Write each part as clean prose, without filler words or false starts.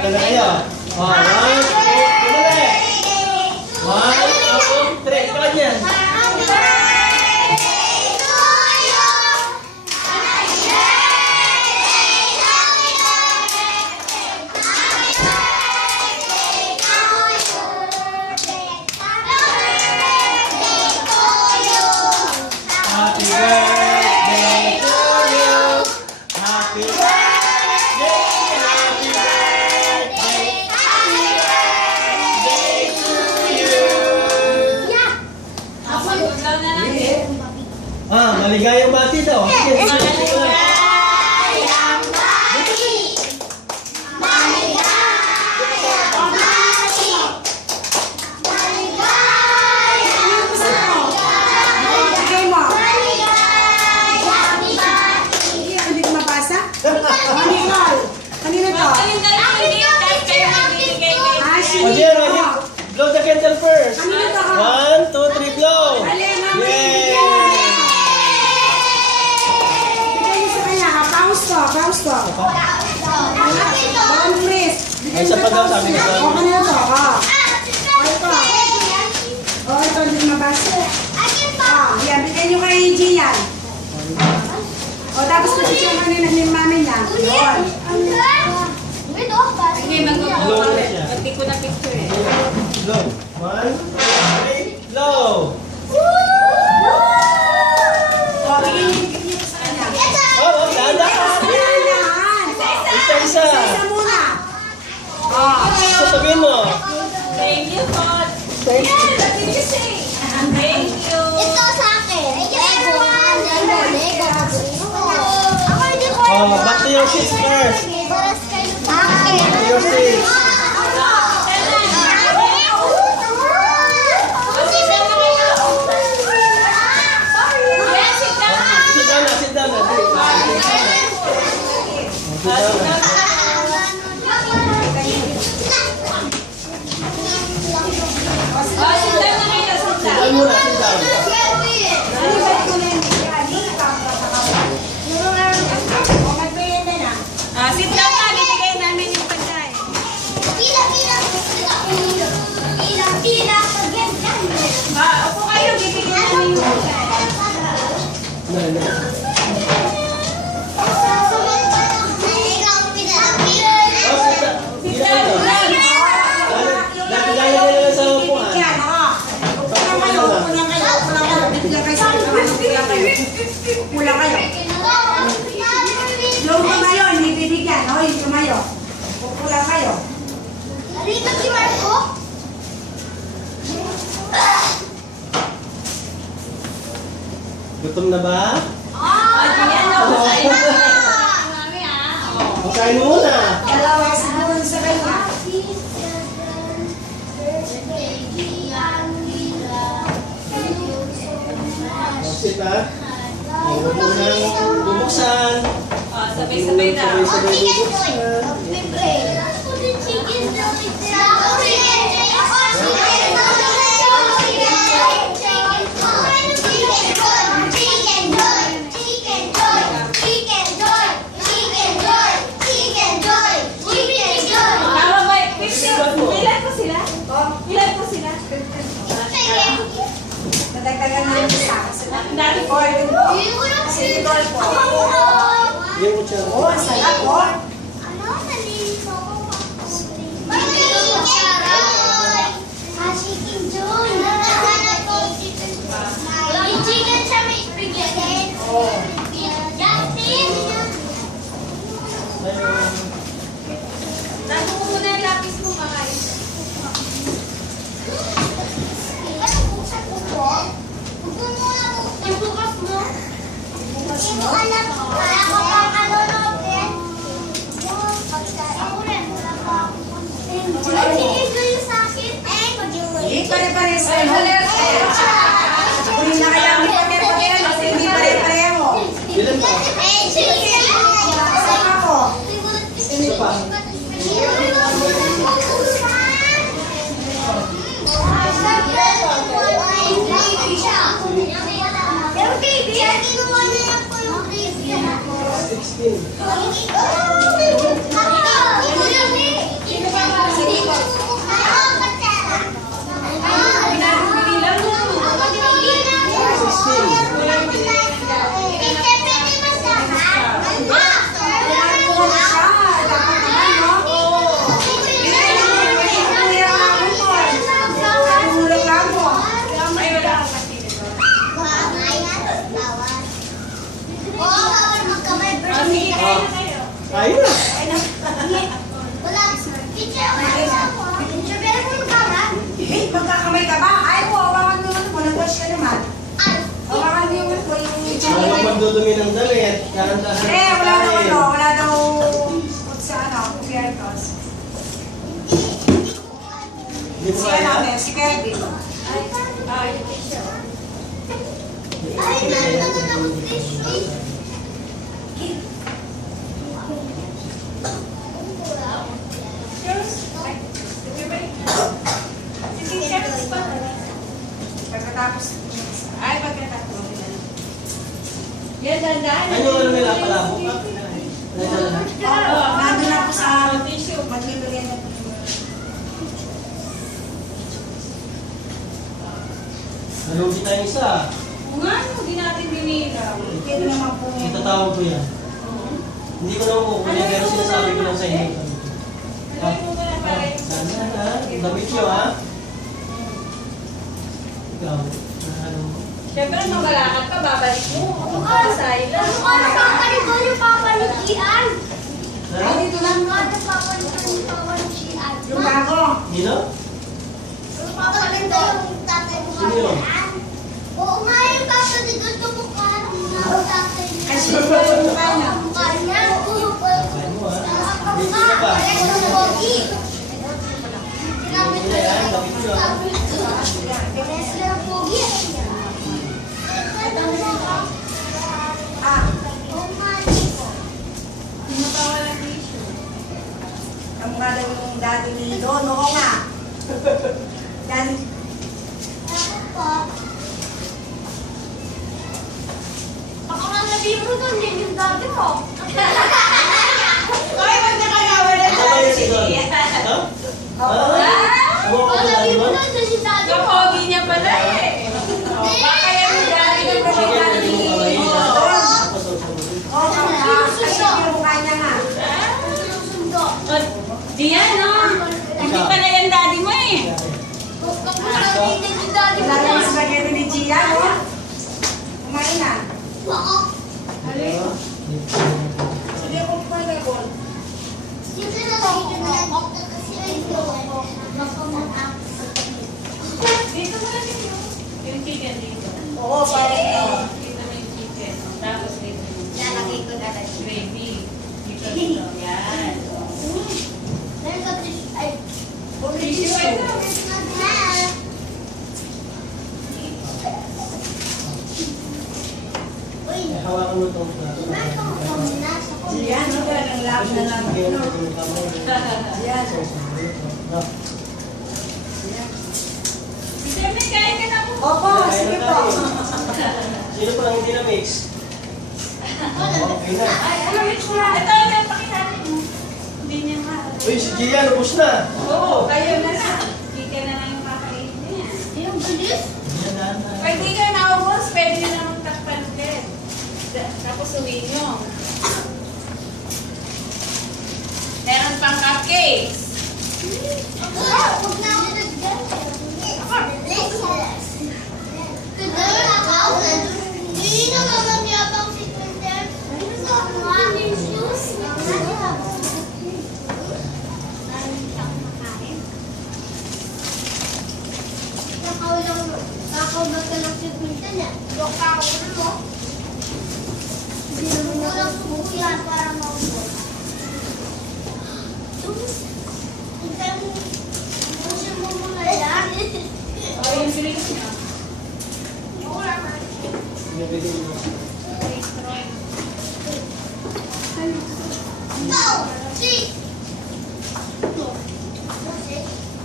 Kata na kayo. One, two, three. Kalan yan. Happy birthday to you. Happy maligayang bati daw. Maligayang bati. Maligayang bati. Hindi ko mabasa? Kanina to? Blow the candle first. 1, 2, 3, blow. Yay! Bounce to. One please. Ay, isa pa daw sabi nito. O, kanina to. Ito, hindi mabasa. Yan, bigyan nyo kay Gian. Tapos na siya kanina ni mami niya. Yun. Sige, mag-blow. Pati ko na picture eh. Blow. 1, 2, 3, blow. Isa muna. Sasabihin mo. Thank you, God. Thank you. What did you say? Thank you. Ito sa akin. Lego. Back to your seats first. Akin. To your seats. Sit down. Sit down na, bibigay namin yung pagkain. Upo kayo, bibigay namin yung pagkain. Pula kayo. Yung tumayo, hindi bibigyan. O, yung tumayo. Pula kayo. Rito si Marco. Gutom na ba? Mami Makain muna. Dalawa siguro sa kanya. Sit ha. Huwag mo nang bubuksan. sabay-sabay na. Sabay-sabay bubuksan. Tama ba? Ilan po sila? Ilan po sila? Nadagdagan na yung isa. Dati po. Kasi Nicole po. Yung kutsara. Oo, ang sarap po. Hindi mo alam kung wala ko pang ano, Robin. Ako rin, wala pa ako. Ay, sinigay kayo sa akin. Eh, Hindi pare-pares kayo. Kunin na kaya ang pare-pares kasi hindi pare-pareho. Ilan ba? eh, sinigay Saan ako? Isa pa. Pero baby, kinuha niya po yung gravy. 16. Tulog lang mo. Ayun na. Eh, magkakamay ka ba? Ay, hawakan mo naman mo. Nag-wash ka naman. Hawakan mo yung ko yung Habang magdudumi ng damit, dahan-dahan Eh, wala daw tayo. ano. Wala daw sa ano, Piertos. Hindi mo Si ano, kaya? si Kelvin. Pagkatapos, ay, pagkatapos. Yan, dandan. Ano yung nila pala? Buka? Oo, nandun na po sa tissue. magbibigyan na po. Nalugi tayo isa. Kung nga, hindi natin binilang. Pwede naman po yun. Itatawag ko yan. Hindi ko naman kukunin, pero sinasabi ko lang sa inyo. Ano mo na para yung Sana ha? Damit nyo ha? Ikaw, ano mo? Siyempre, magalakad ka, babalik mo. Ako ka, silent. Ha? Ay, dito lang mo. Yung bago. Dino? Sino yun? Oo nga yung papaligot ng mukha ng tatay niya. Kasi yung mukha niya. Mukha niya. Ano ha? Dito ka pa. Ginamit Hindi yan, damit nyo ha? Ah, Tinatawa ng tissue. ang mukha daw yung dati ni Don. Oo nga. Dati, Ay, ba't nakagawa na Ano ba yun si Don? Ito? Oo. Ano ko ba dali mo? Kapogi niya pala eh. Baka yan yung dami ng Sige, pagkakita pwede mo kamay. ni... Tapos susunod. Oo, kasi yung mukha niya nga. Diyan, no? Hindi pala yan daddy mo eh. Wala naman spaghetti ni Gia, no? Kumain na. Sige, kung pwede ko. Dito mo lang yung chicken dito. Oo, parang Dito na yung chicken. Tapos dito yung gravy. Dito. Yan. Tissue ito. Hawakan mo itong Gia, no? Talagang love na love. Sige, No? yung kamay. Gia. No. Siyempre, kain ka na po. Opo, sige po. Sino pa lang hindi na-mix? Okay na. Ay, ano mix mo? Ito, yung pakinatin mo. Hindi niya ma. Uy, si Gian, ubus na. Oo, kayo na na. Chicken na lang yung kakainin niya. Pag di ka naubos, pwede na namang takpan ulit. Tapos uwi nyo. Meron pang cupcakes. Hindi na mamamiyabang si Quinter. Nakaulat ka lang si Quinter niya. Dokta ako mo. Kulang suko yan para maubos. Hintay mo. Pusin mo muna yan. Oh, yung drinks niya. Binibigyan mo. Go! See!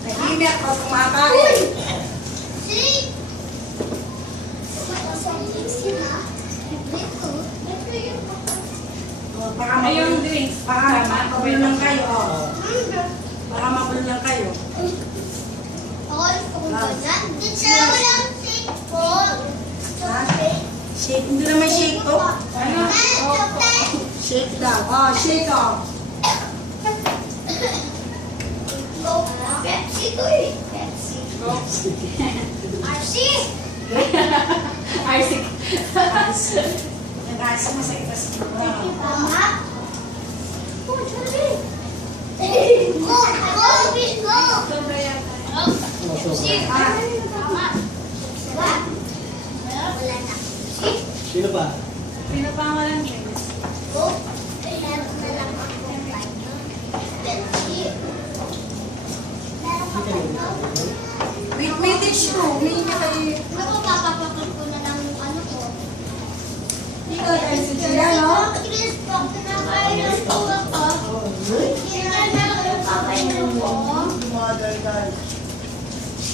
Tahimik pag kumakain. See? Baka Ay, yung magulo- drinks. baka magulo lang kayo. Oh. Baka magulo lang kayo. Shake, hindi naman shake to. Ano? Shake daw. Oh, shake oh. Pepsi ko eh. Pepsi. RC! Isaac. Nag-aasa mo sa itas. Tama? Go, Charlie! Go! Go! Fish, go! Sobra yata. Pepsi! Tama! Diba? Wala na. Si? Sino pa? Sino pa ang walang drinks? Go! Meron na lang ako banyo. Pepsi! Meron ka banyo? Wait, may teach ko. May kayo. Ako, papapakot ko na lang yung ano ko. Ikaw tayo si Sila, no? Chris, pag kinakain ng